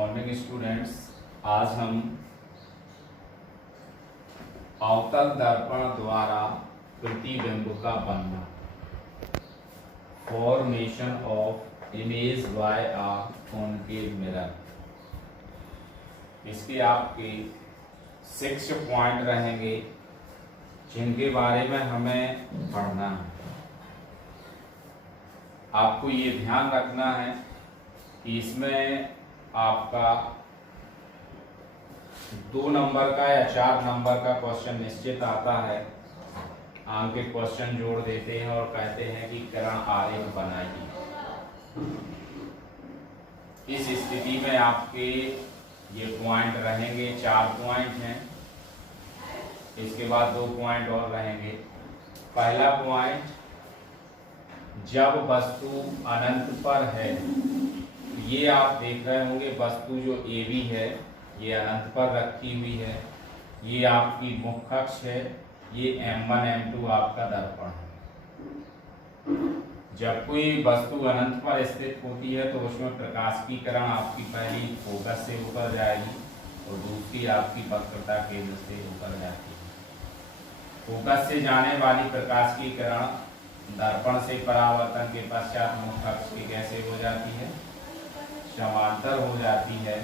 Morning students, आज हम अवतल दर्पण द्वारा प्रतिबिंब का बनना, formation of image by a concave mirror, इसके आपके 6 पॉइंट रहेंगे जिनके बारे में हमें पढ़ना है। आपको ये ध्यान रखना है कि इसमें आपका 2 नंबर का या 4 नंबर का क्वेश्चन निश्चित आता है। आम के क्वेश्चन जोड़ देते हैं और कहते हैं कि किरण आरेख बनाइए। इस स्थिति में आपके ये पॉइंट रहेंगे, 4 पॉइंट हैं। इसके बाद 2 पॉइंट और रहेंगे। पहला पॉइंट, जब वस्तु अनंत पर है, ये आप देख रहे होंगे वस्तु जो AB है ये अनंत पर रखी हुई है, ये आपकी मुख्य अक्ष है, ये M1 M2 आपका दर्पण है। जब कोई वस्तु अनंत पर स्थित होती है तो उसमें प्रकाश की किरण आपकी पहली फोकस से होकर जाएगी और दूसरी आपकी वक्रता केंद्र से होकर जाती है। फोकस से जाने वाली प्रकाश की किरण दर्पण से परावर्तन के पश्चात मुख्य अक्ष की कैसे हो जाती है, समांतर हो जाती है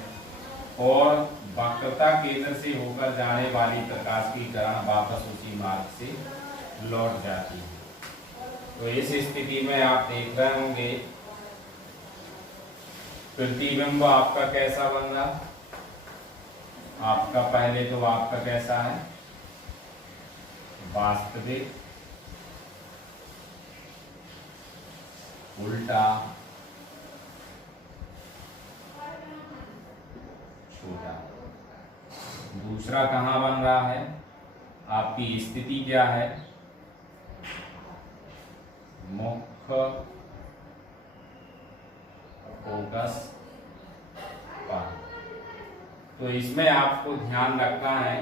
और वक्रता केंद्र से होकर जाने वाली प्रकाश की किरण वापस उसी मार्ग से लौट जाती है। तो इस स्थिति में आप देख रहे होंगे प्रतिबिंब आपका कैसा बन रहा। आपका पहले तो आपका कैसा है, वास्तविक, उल्टा, छोटा। दूसरा कहाँ बन रहा है, आपकी स्थिति क्या है, मुख्य फोकस पर। तो इसमें आपको ध्यान रखना है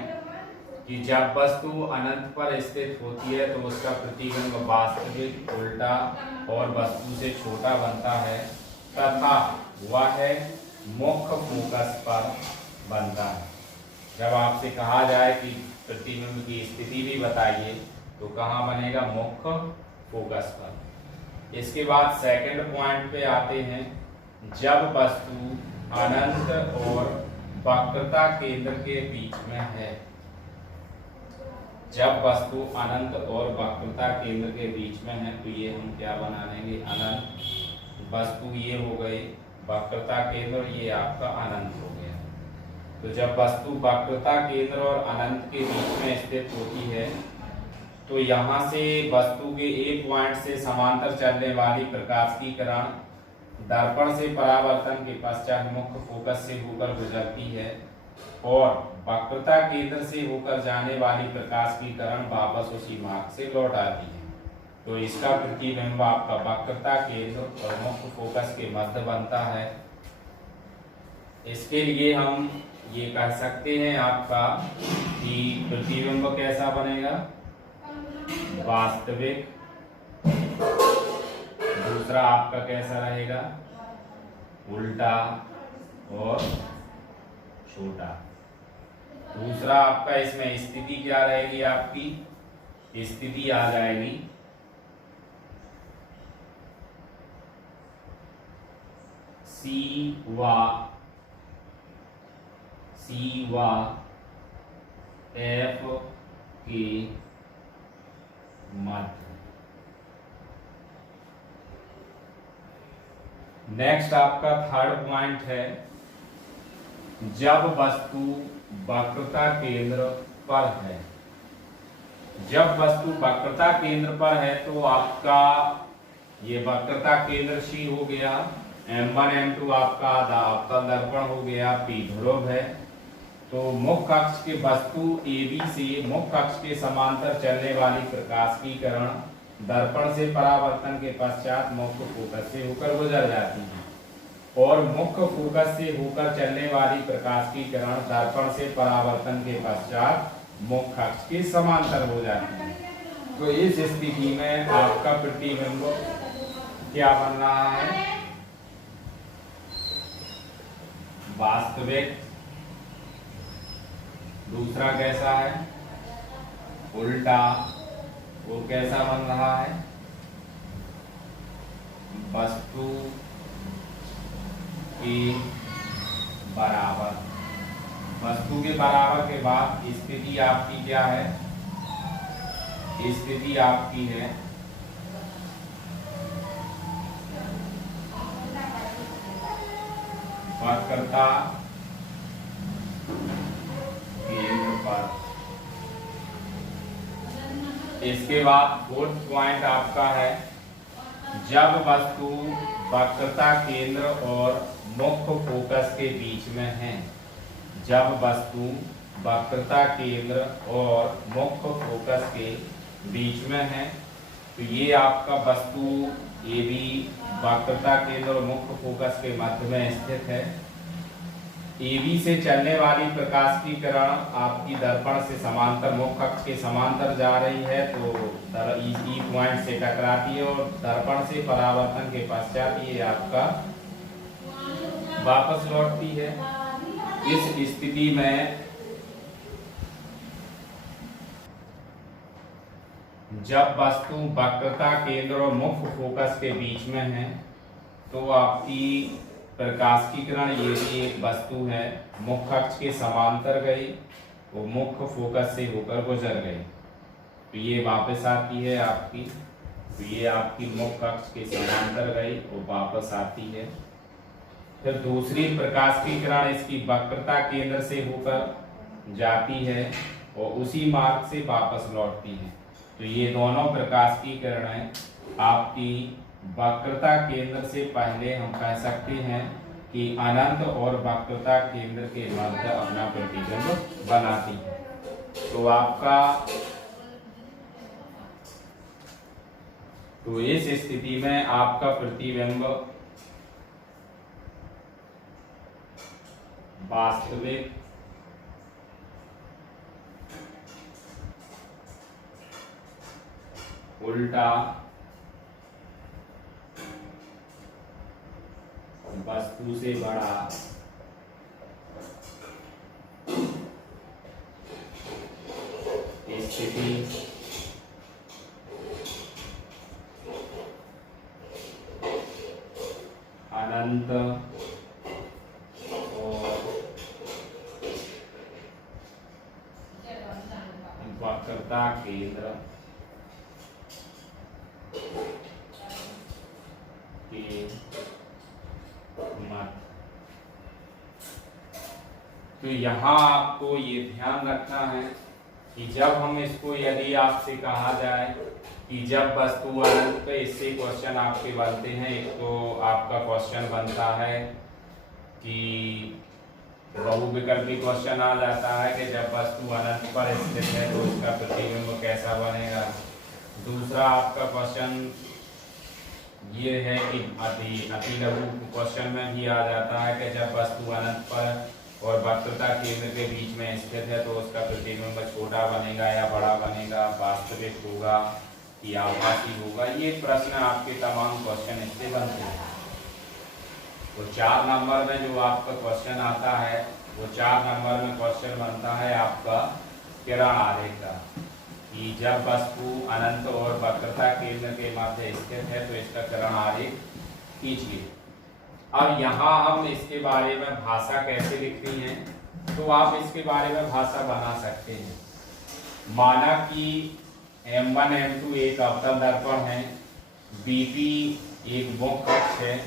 कि जब वस्तु अनंत पर स्थित होती है तो उसका प्रतिबिंब वास्तविक, उल्टा और वस्तु से छोटा बनता है तथा वह मुख्य फोकस पर बनता है। जब आपसे कहा जाए कि प्रतिबिंब की स्थिति भी बताइए तो कहाँ बनेगा, मुख्य फोकस पर। इसके बाद सेकंड पॉइंट पे आते हैं, जब वस्तु अनंत और वक्रता केंद्र के बीच में है। जब वस्तु अनंत और वक्रता केंद्र के बीच में है तो ये हम क्या बना लेंगे, अनंत। वस्तु ये हो गई वक्रता केंद्र, ये आपका अनंत हो गया। तो जब वस्तु वक्रता केंद्र और अनंत के बीच में स्थित होती है तो यहाँ से वस्तु के एक पॉइंट से समांतर चलने वाली प्रकाश की किरण दर्पण से परावर्तन के पश्चात मुख्य फोकस से होकर गुजरती है और वक्रता केंद्र से होकर जाने वाली प्रकाश की किरण वापस उसी मार्ग से लौट आती है। तो इसका प्रतिबिंब आपका वक्रता केंद्र और मुख्य फोकस के मध्य बनता है। इसके लिए हम ये कह सकते हैं आपका कि प्रतिबिंब कैसा बनेगा, वास्तविक। दूसरा आपका कैसा रहेगा, उल्टा और छोटा। दूसरा आपका इसमें स्थिति क्या रहेगी, आपकी स्थिति आ जाएगी सी व एफ के मध्य। नेक्स्ट आपका थर्ड पॉइंट है, जब वस्तु वक्रता केंद्र पर है। जब वस्तु वक्रता केंद्र पर है तो आपका ये वक्रता केंद्र C हो गया, M1 M2 आपका अवतल दर्पण हो गया, P ध्रुव है। तो मुख्य अक्ष के वस्तु AB से मुख्य अक्ष के समांतर चलने वाली प्रकाश की किरण दर्पण से परावर्तन के पश्चात मुख्य फोकस से होकर गुजर जाती है और मुख्य फोकस से होकर चलने वाली प्रकाश की किरण दर्पण से परावर्तन के पश्चात मुख्य अक्ष के समांतर हो जाती है। तो इस स्थिति में आपका प्रतिबिंब क्या बन रहा है, वास्तविक, दूसरा कैसा है, उल्टा, वो कैसा बन रहा है, वस्तु के बराबर। वस्तु के बराबर के बाद स्थिति आपकी क्या है, स्थिति आपकी है वक्रता केंद्र पर। इसके बाद फोर्थ पॉइंट आपका है, जब वस्तु वक्रता केंद्र और मुख्य फोकस के बीच में है। जब वस्तु वक्रता केंद्र और मुख्य फोकस के बीच में है तो ये आपका वस्तु ये भी वक्रता केंद्र और मुख्य फोकस के मध्य में स्थित है। AB से चलने वाली प्रकाश की किरण आपकी दर्पण से समांतर, मुख्य अक्ष के समांतर जा रही है तो ई पॉइंट से टकराती है और दर्पण से परावर्तन के पश्चात ये आपका वापस लौटती है। इस स्थिति में जब वस्तु वक्रता केंद्र और मुख्य फोकस के बीच में है तो आपकी प्रकाश की किरण ये भी एक वस्तु है, मुख्य अक्ष के समांतर गई, वो मुख्य फोकस से होकर गुजर गई तो ये वापस आती है आपकी, तो ये आपकी मुख्य अक्ष के समांतर गई और वापस आती है। फिर दूसरी प्रकाश की किरण इसकी वक्रता केंद्र से होकर जाती है और उसी मार्ग से वापस लौटती है। तो ये दोनों प्रकाश की किरणें आपकी वक्रता केंद्र से पहले हम कह सकते हैं कि अनंत और वक्रता केंद्र के मध्य अपना प्रतिबिंब बनाती है। तो आपका तो इस स्थिति में आपका प्रतिबिंब वास्तविक, उल्टा, वस्तु से बड़ा, स्थिति, अनंत और वक्रता केंद्र के मध्य। तो यहाँ आपको ये ध्यान रखना है कि जब हम इसको, यदि आपसे कहा जाए कि जब वस्तु अनंत पे, इससे क्वेश्चन आपके बनते हैं। एक तो आपका क्वेश्चन बनता है कि बहुविकल्पी क्वेश्चन आ जाता है कि जब वस्तु अनंत पर स्थित है तो उसका प्रतिबिंब कैसा बनेगा। दूसरा आपका क्वेश्चन ये है कि अति लघु क्वेश्चन में भी आ जाता है कि जब वस्तु अनंत पर और वक्रता केंद्र के बीच में स्थित है तो उसका प्रतिबिंब छोटा बनेगा या बड़ा बनेगा, वास्तविक होगा या आभासी होगा। ये प्रश्न आपके तमाम क्वेश्चन इससे बनते हैं। तो 4 नंबर में जो आपका क्वेश्चन आता है वो 4 नंबर में क्वेश्चन बनता है आपका किरण आरेख का, कि जब वस्तु अनंत और वक्रता केंद्र के मध्य स्थित है तो इसका किरण आरेख खींचिए। अब यहाँ हम इसके बारे में भाषा कैसे लिखनी है, तो आप इसके बारे में भाषा बना सकते हैं। माना कि M1 M2 एक अवतल दर्पण है, BP एक मुख्य अक्ष है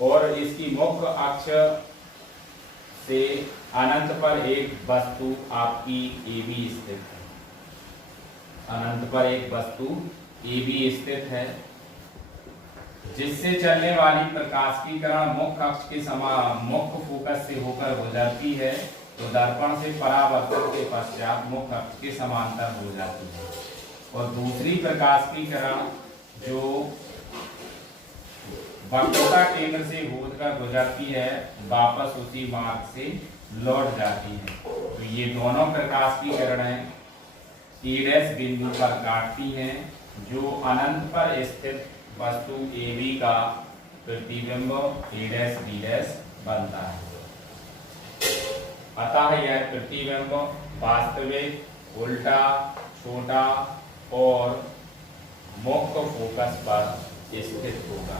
और इसकी मुख्य अक्ष से अनंत पर एक वस्तु आपकी AB स्थित है। अनंत पर एक वस्तु AB स्थित है जिससे चलने वाली प्रकाश की किरण मुख्य अक्ष के मुख्य फोकस से होकर गुजरती है तो दर्पण से परावर्तन के पश्चात मुख्य अक्ष के समांतर हो जाती है। और दूसरी प्रकाश की किरण जो वक्रता केंद्र से होकर गुजरती है वापस उसी मार्ग से लौट जाती है। तो ये दोनों प्रकाश की किरणें E' बिंदु पर काटती हैं जो अनंत पर स्थित वस्तु AB का प्रतिबिंब A' B' बनता है। अतः यह प्रतिबिंब वास्तविक, उल्टा, छोटा और मुक्त फोकस पर स्थित होगा।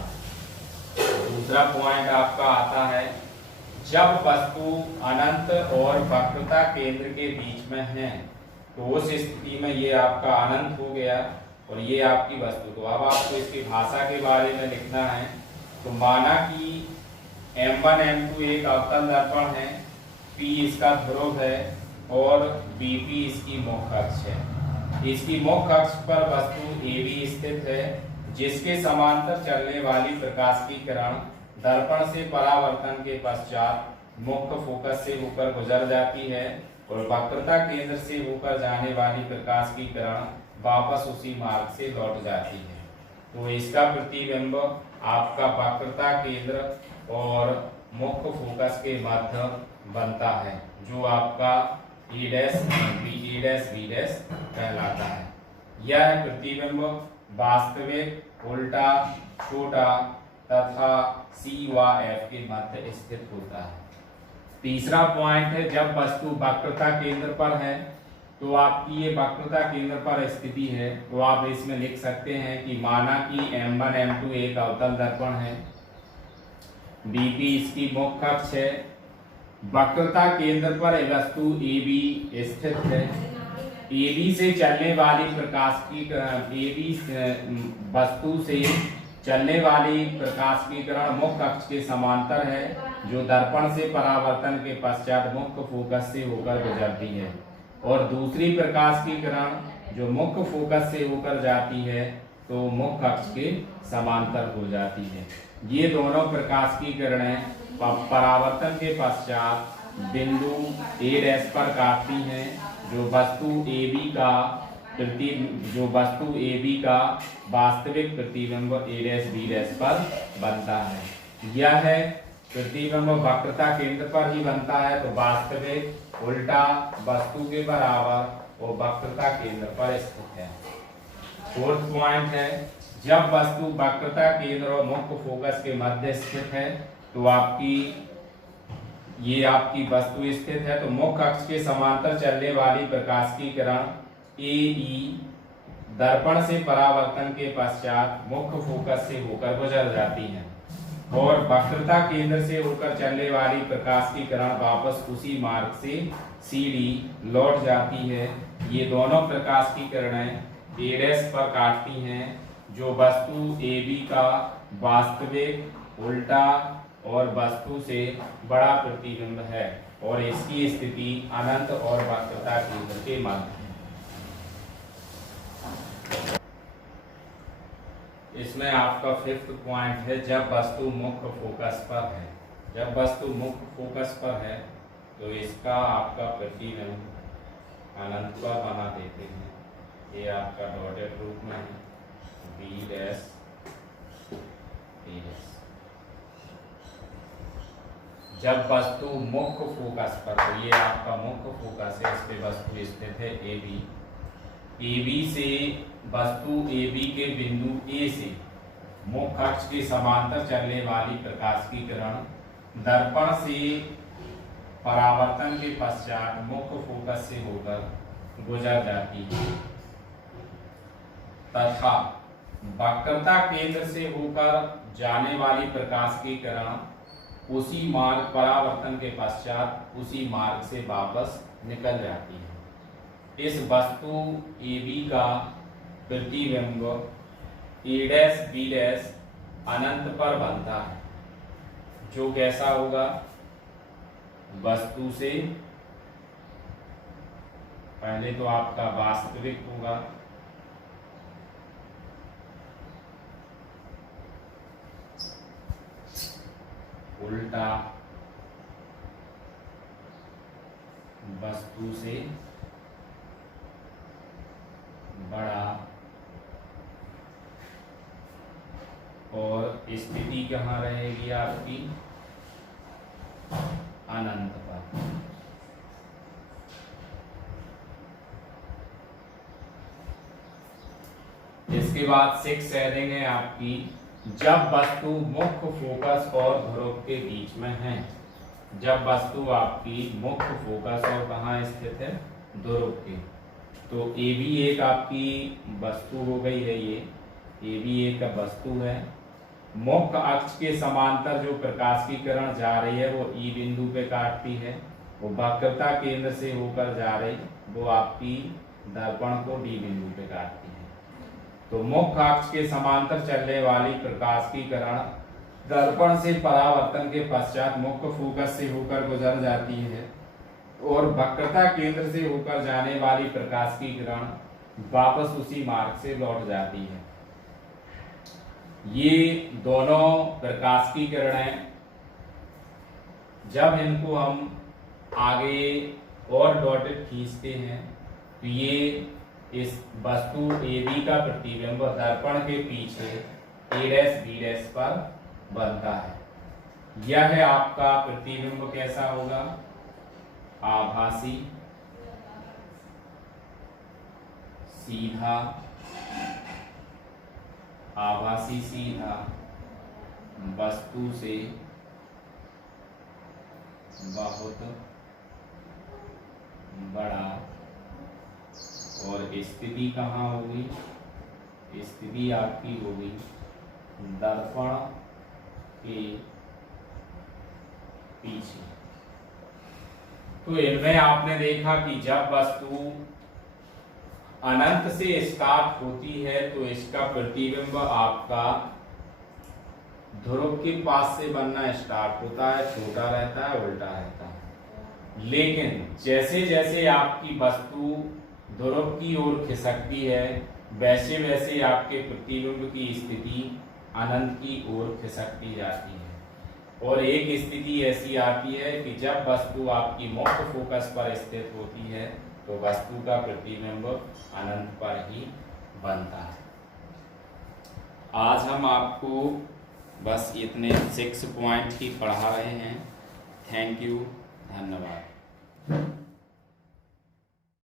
दूसरा पॉइंट आपका आता है, जब वस्तु अनंत और वक्रता केंद्र के बीच में है तो उस स्थिति में ये आपका अनंत हो गया और ये आपकी वस्तु। तो अब आपको इसकी भाषा के बारे में लिखना है। तो माना कि M1 M2 एक अवतल दर्पण है, P इसका ध्रुव है और BP इसकी मुख्य अक्ष है। इसकी मुख्य अक्ष पर वस्तु AB स्थित है, जिसके समांतर चलने वाली प्रकाश की किरण दर्पण से परावर्तन के पश्चात मुख्य फोकस से होकर गुजर जाती है और वक्रता केंद्र से होकर जाने वाली प्रकाश की किरण वापस उसी मार्ग से लौट जाती है। तो इसका प्रतिबिंब आपका वक्रता केंद्र और मुख्य फोकस के मध्य बनता है, जो आपका E' B' कहलाता है। यह प्रतिबिंब वास्तविक, उल्टा, छोटा तथा C व F के मध्य स्थित होता है। तीसरा पॉइंट है, जब वस्तु वक्रता केंद्र पर है तो आपकी ये वक्रता केंद्र पर स्थिति है, तो आप इसमें लिख सकते हैं कि माना कि M1 M2 एक अवतल दर्पण है, BP इसकी मुख्य अक्ष है, वक्रता केंद्र पर वस्तु AB स्थित है। AB से चलने वाली प्रकाश की वस्तु से चलने वाली प्रकाश की किरण मुख्य अक्ष के समांतर है, जो दर्पण से परावर्तन के पश्चात मुख्य फोकस से होकर गुजरती है, और दूसरी प्रकाश की किरण जो मुख्य फोकस से होकर जाती है तो मुख्य अक्ष के समांतर हो जाती है। ये दोनों प्रकाश की किरणें परावर्तन के पश्चात बिंदु A' पर काटती हैं, जो वस्तु AB का वास्तविक प्रतिबिंब A' B' पर बनता है। यह प्रतिबिंब वक्रता केंद्र पर ही बनता है, तो वास्तविक, उल्टा, वस्तु के बराबर और वक्रता केंद्र पर स्थित है। फोर्थ पॉइंट है, जब वस्तु वक्रता केंद्र और मुख्य फोकस के मध्य स्थित है तो आपकी वस्तु स्थित है, तो मुख्य अक्ष के समांतर चलने वाली प्रकाश की किरण AE दर्पण से परावर्तन के पश्चात मुख्य फोकस से होकर गुजर जाती है और वक्रता केंद्र से होकर चलने वाली प्रकाश की किरण वापस उसी मार्ग से CD लौट जाती है। ये दोनों प्रकाश की किरणें A' पर काटती हैं, जो वस्तु AB का वास्तविक, उल्टा और वस्तु से बड़ा प्रतिबिंब है और इसकी स्थिति अनंत और वक्रता केंद्र के मध्य है। इसमें आपका फिफ्थ पॉइंट है, जब वस्तु मुख्य फोकस पर है। जब वस्तु मुख्य फोकस पर है तो इसका आपका प्रतिबिंब अनंत पर बना देते हैं। ये आपका डॉटेड रूप में है, B', B'। जब वस्तु मुख्य फोकस पर, तो ये आपका मुख्य फोकस है, इस पे वस्तु स्थित है AB से वस्तु AB के बिंदु A से मुख्य अक्ष के समांतर चलने वाली प्रकाश की किरण दर्पण से परावर्तन के पश्चात मुख्य फोकस से होकर गुजर जाती है तथा वक्रता केंद्र से होकर जाने वाली प्रकाश की किरण उसी मार्ग परावर्तन के पश्चात उसी मार्ग से वापस निकल जाती है। इस वस्तु AB का प्रतिबिंब A' B' अनंत पर बनता है, जो कैसा होगा, वस्तु से पहले तो आपका वास्तविक होगा, उल्टा, वस्तु से बड़ा और स्थिति कहाँ रहेगी आपकी, अनंत पर। इसके बाद 6 हेडिंग है आपकी, जब वस्तु मुख्य फोकस और ध्रुव के बीच में है। जब वस्तु आपकी मुख्य फोकस और कहाँ स्थित है, ध्रुव के। तो ए भी एक आपकी वस्तु हो गई है, ये भी एक वस्तु है। मुख्य अक्ष के समांतर जो प्रकाश की किरण जा रही है वो ई बिंदु पे काटती है, वो वक्रता केंद्र से होकर जा रही, वो आपकी दर्पण को डी बिंदु पे काटती है। तो मुख्य अक्ष के समांतर चलने वाली प्रकाश की किरण दर्पण से परावर्तन के पश्चात मुख्य फोकस से होकर गुजर जाती है और वक्रता केंद्र से होकर जाने वाली प्रकाश की किरण वापस उसी मार्ग से लौट जाती है। ये दोनों प्रकाश की किरणें जब इनको हम आगे और डॉटेड खींचते हैं तो ये इस वस्तु AB का प्रतिबिंब दर्पण के पीछे A', B' पर बनता है। यह है आपका प्रतिबिंब कैसा होगा, आभासी, सीधा, आभासी सीधा, वस्तु से बहुत बड़ा। और स्थिति कहाँ होगी, स्थिति आपकी होगी दर्पण के पीछे। तो इनमें आपने देखा कि जब वस्तु अनंत से स्टार्ट होती है तो इसका प्रतिबिंब आपका ध्रुव के पास से बनना स्टार्ट होता है, छोटा रहता है, उल्टा रहता है। लेकिन जैसे जैसे आपकी वस्तु ध्रुव की ओर खिसकती है वैसे वैसे आपके प्रतिबिंब की स्थिति अनंत की ओर खिसकती जाती है। और एक स्थिति ऐसी आती है कि जब वस्तु आपकी मुख्य फोकस पर स्थित होती है तो वस्तु का प्रतिबिंब अनंत पर ही बनता है। आज हम आपको बस इतने 6 पॉइंट ही पढ़ा रहे हैं। थैंक यू, धन्यवाद।